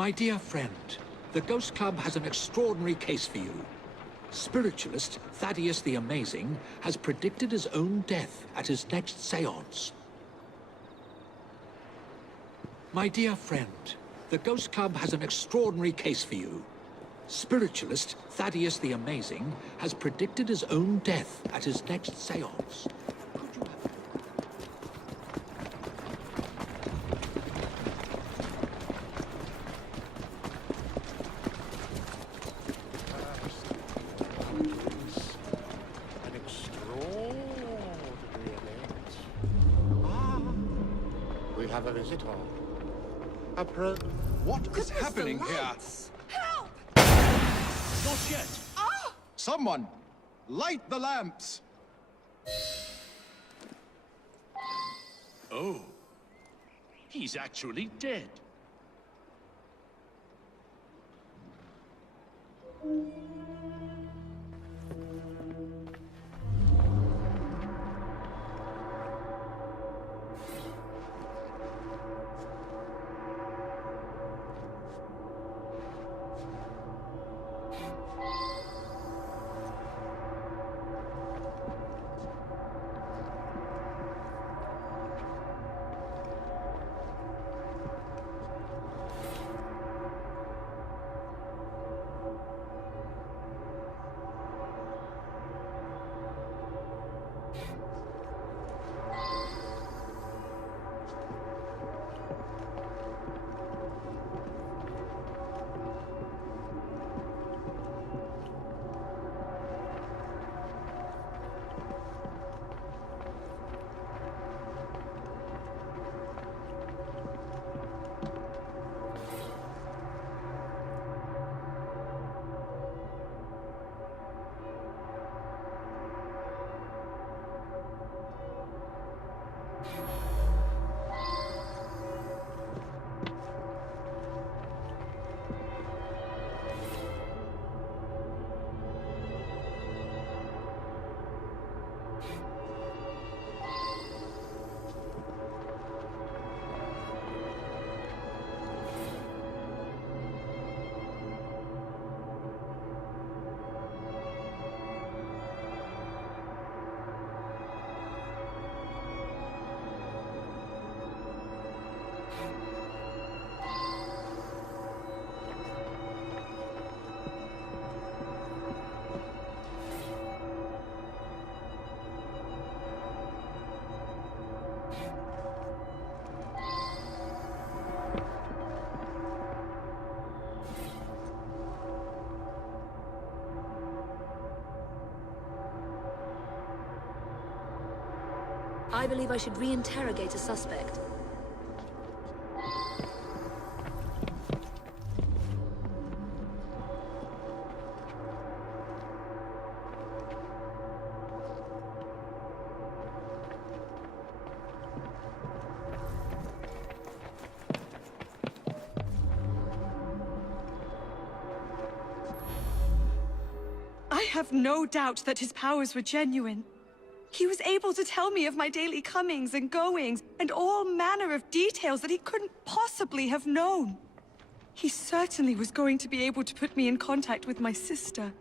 My dear friend, the Ghost Club has an extraordinary case for you. Spiritualist Thaddeus the Amazing has predicted his own death at his next séance. My dear friend, the Ghost Club has an extraordinary case for you. Spiritualist Thaddeus the Amazing has predicted his own death at his next séance. Have a visitor. What is happening here? Help! Not yet. Ah! Someone, light the lamps. Oh, he's actually dead. I believe I should re-interrogate a suspect. I have no doubt that his powers were genuine. He was able to tell me of my daily comings and goings, and all manner of details that he couldn't possibly have known. He certainly was going to be able to put me in contact with my sister.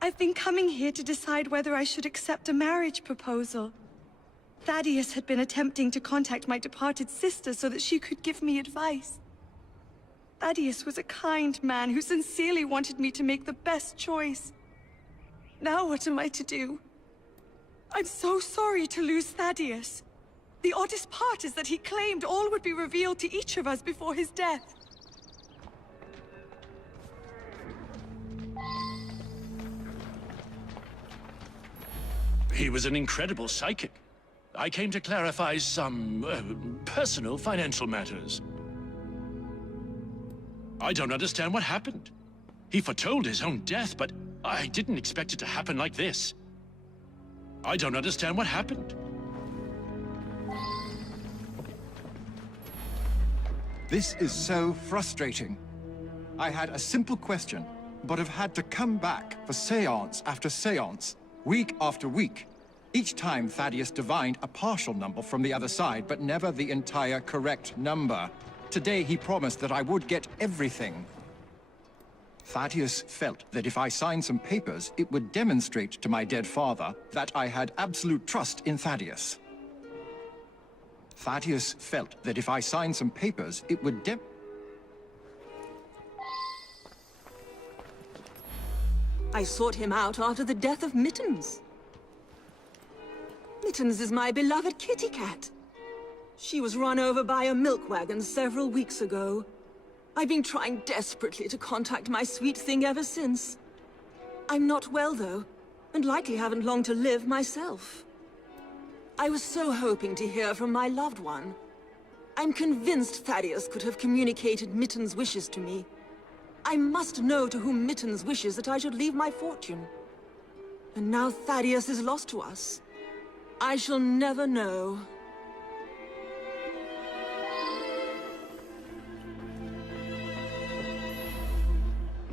I've been coming here to decide whether I should accept a marriage proposal. Thaddeus had been attempting to contact my departed sister so that she could give me advice. Thaddeus was a kind man who sincerely wanted me to make the best choice. Now what am I to do? I'm so sorry to lose Thaddeus. The oddest part is that he claimed all would be revealed to each of us before his death. He was an incredible psychic. I came to clarify some personal financial matters. I don't understand what happened. He foretold his own death, but I didn't expect it to happen like this. I don't understand what happened. This is so frustrating. I had a simple question, but have had to come back for séance after séance, week after week. Each time Thaddeus divined a partial number from the other side, but never the entire correct number. today he promised that I would get everything. Thaddeus felt that if I signed some papers, it would demonstrate to my dead father that I had absolute trust in Thaddeus. Thaddeus felt that if I signed some papers, it would I sought him out after the death of Mittens. Mittens is my beloved kitty cat. She was run over by a milk wagon several weeks ago. I've been trying desperately to contact my sweet thing ever since. I'm not well, though, and likely haven't long to live myself. I was so hoping to hear from my loved one. I'm convinced Thaddeus could have communicated Mittens' wishes to me. I must know to whom Mittens wishes that I should leave my fortune. And now Thaddeus is lost to us. I shall never know.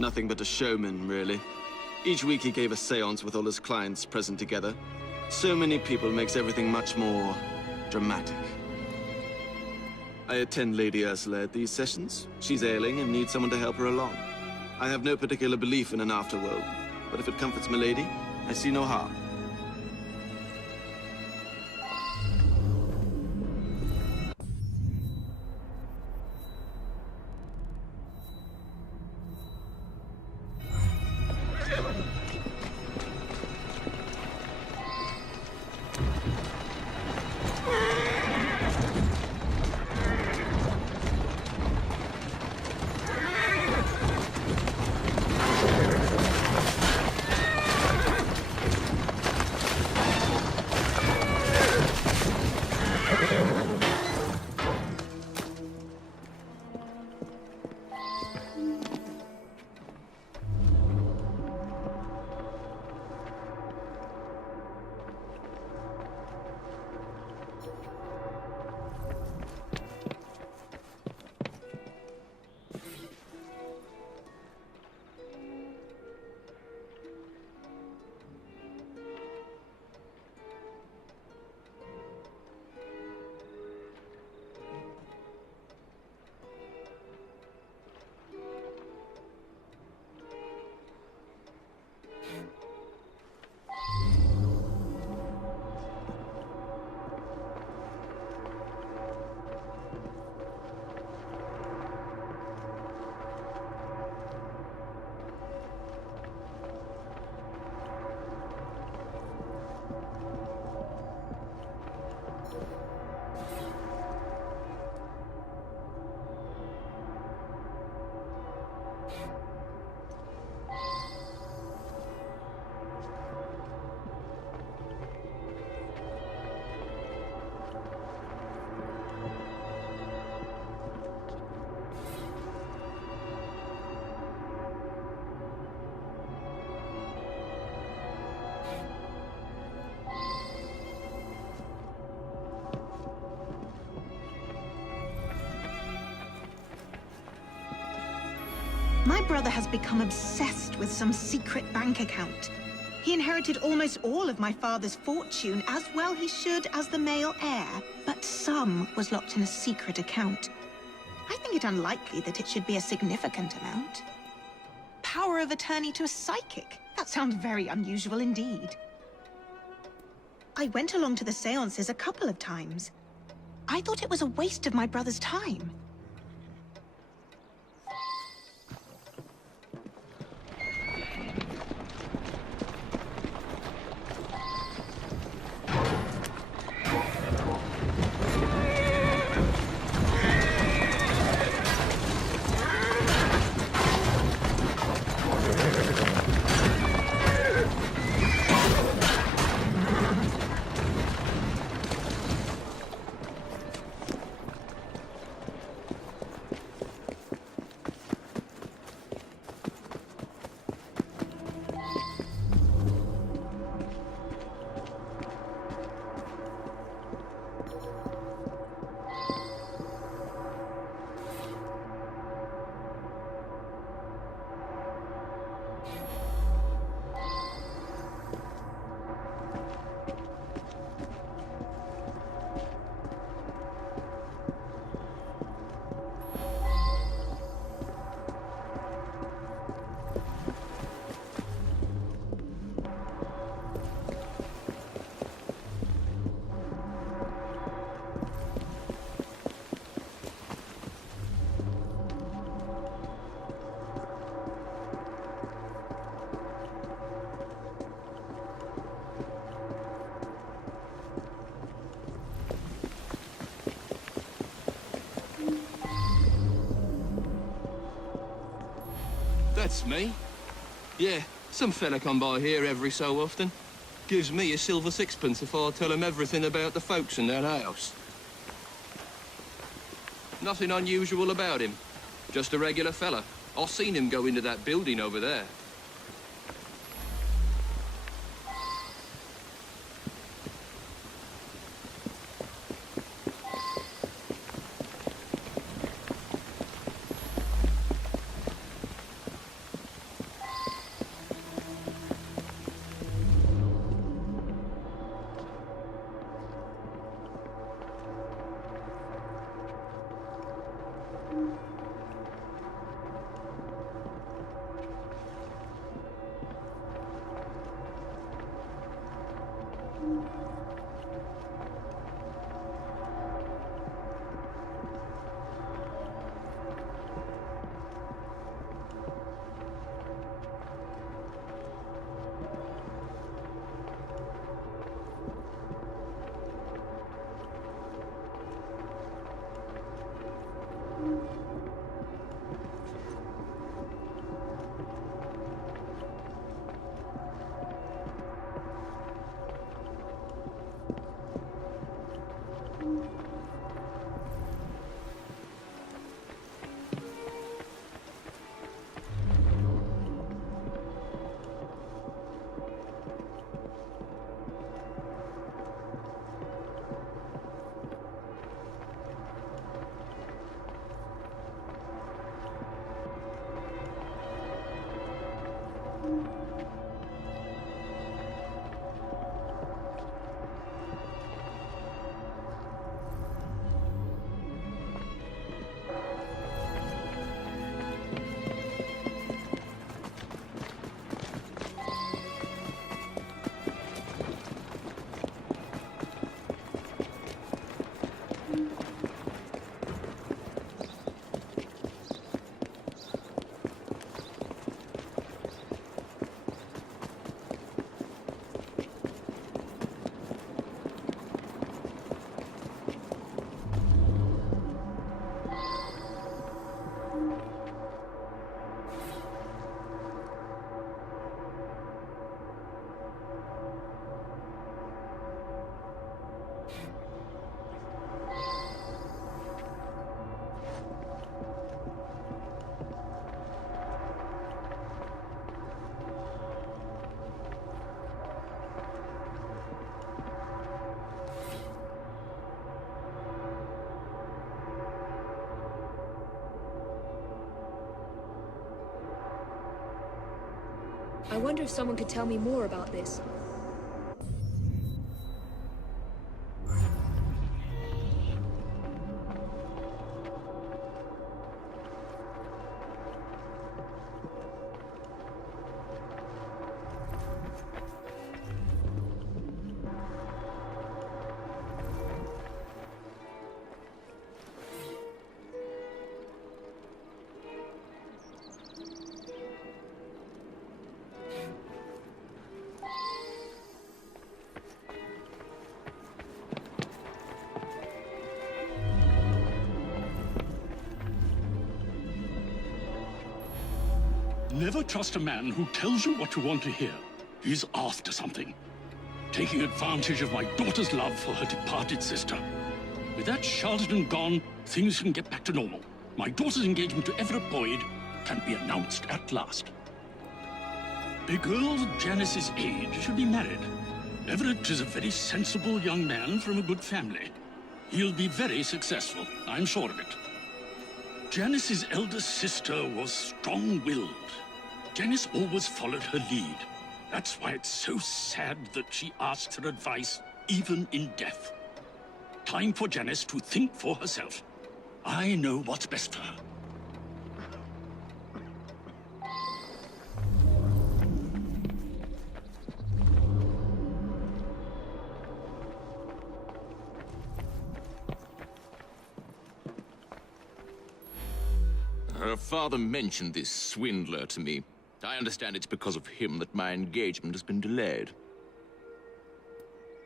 Nothing but a showman, really. Each week he gave a séance with all his clients present together. So many people makes everything much more dramatic. I attend Lady Ursula at these sessions. She's ailing and needs someone to help her along. I have no particular belief in an afterworld, but if it comforts Milady, I see no harm. My brother has become obsessed with some secret bank account. He inherited almost all of my father's fortune, as well he should as the male heir, but some was locked in a secret account. I think it unlikely that it should be a significant amount. Power of attorney to a psychic? That sounds very unusual indeed. I went along to the seances a couple of times. I thought it was a waste of my brother's time. That's me. Yeah, some fella come by here every so often. Gives me a silver sixpence if I tell him everything about the folks in that house. Nothing unusual about him. Just a regular fella. I've seen him go into that building over there. I wonder if someone could tell me more about this. Never trust a man who tells you what you want to hear. He's after something. Taking advantage of my daughter's love for her departed sister. With that charlatan gone, things can get back to normal. My daughter's engagement to Everett Boyd can be announced at last. A girl Janice's age should be married. Everett is a very sensible young man from a good family. He'll be very successful, I'm sure of it. Janice's elder sister was strong-willed. Janice always followed her lead. That's why it's so sad that she asks her advice, even in death. Time for Janice to think for herself. I know what's best for her. Her father mentioned this swindler to me. I understand it's because of him that my engagement has been delayed.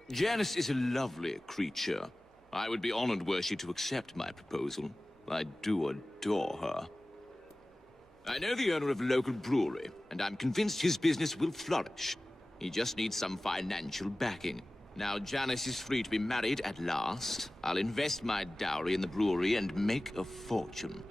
Janice is a lovely creature. I would be honored were she to accept my proposal. I do adore her. I know the owner of a local brewery, and I'm convinced his business will flourish. He just needs some financial backing. Now Janice is free to be married at last. I'll invest my dowry in the brewery and make a fortune.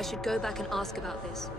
I should go back and ask about this.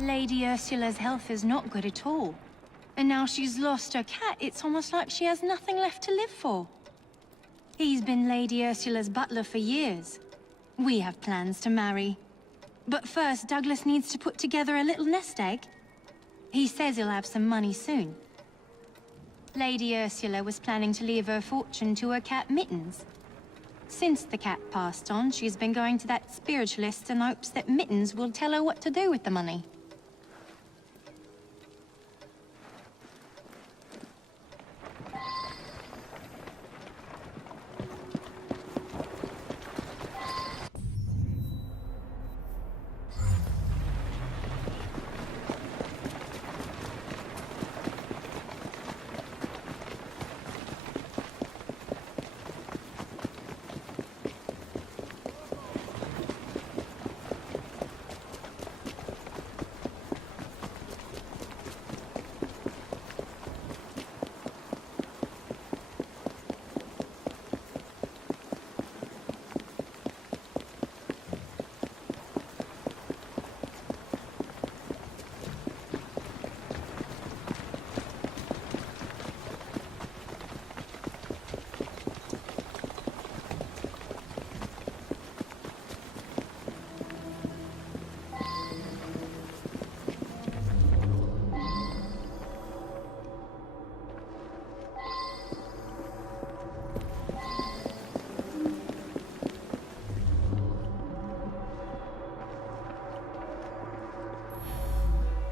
Lady Ursula's health is not good at all. And now she's lost her cat, it's almost like she has nothing left to live for. He's been Lady Ursula's butler for years. We have plans to marry. But first, Douglas needs to put together a little nest egg. He says he'll have some money soon. Lady Ursula was planning to leave her fortune to her cat Mittens. Since the cat passed on, she's been going to that spiritualist in hopes that Mittens will tell her what to do with the money.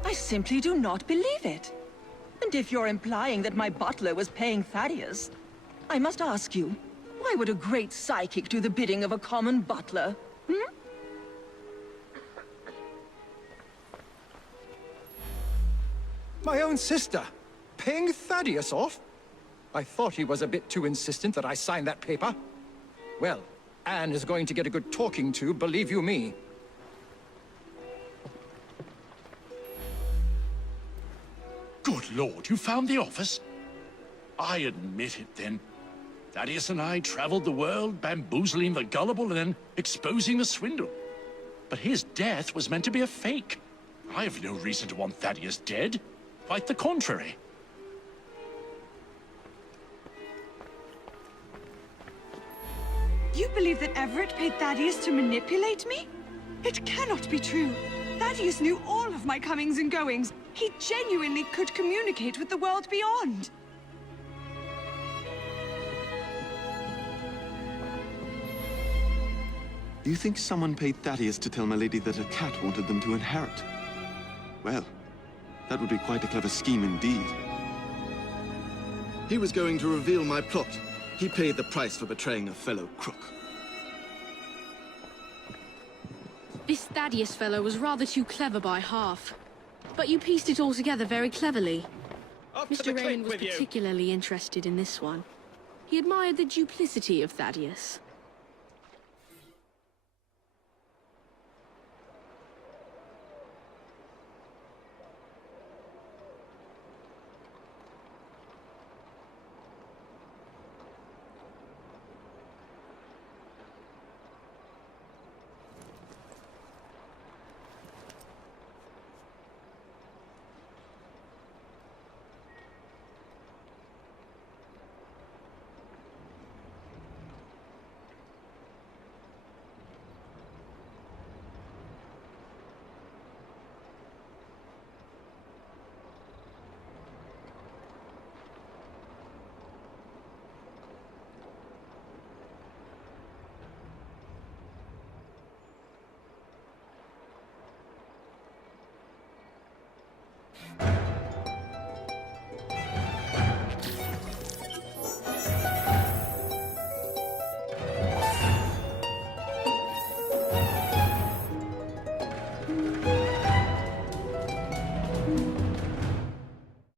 I simply do not believe it. And if you're implying that my butler was paying Thaddeus, I must ask you, why would a great psychic do the bidding of a common butler? Hmm? My own sister, paying Thaddeus off? I thought he was a bit too insistent that I sign that paper. Well, Anne is going to get a good talking to, believe you me. Good Lord, you found the office? I admit it, then. Thaddeus and I traveled the world, bamboozling the gullible and then exposing the swindle. But his death was meant to be a fake. I have no reason to want Thaddeus dead. Quite the contrary. You believe that Everett paid Thaddeus to manipulate me? It cannot be true. Thaddeus knew all of my comings and goings. He genuinely could communicate with the world beyond. You think someone paid Thaddeus to tell my lady that a cat wanted them to inherit? Well, that would be quite a clever scheme indeed. He was going to reveal my plot. He paid the price for betraying a fellow crook. This Thaddeus fellow was rather too clever by half. But you pieced it all together very cleverly. Mr. Raymond was particularly interested in this one. He admired the duplicity of Thaddeus.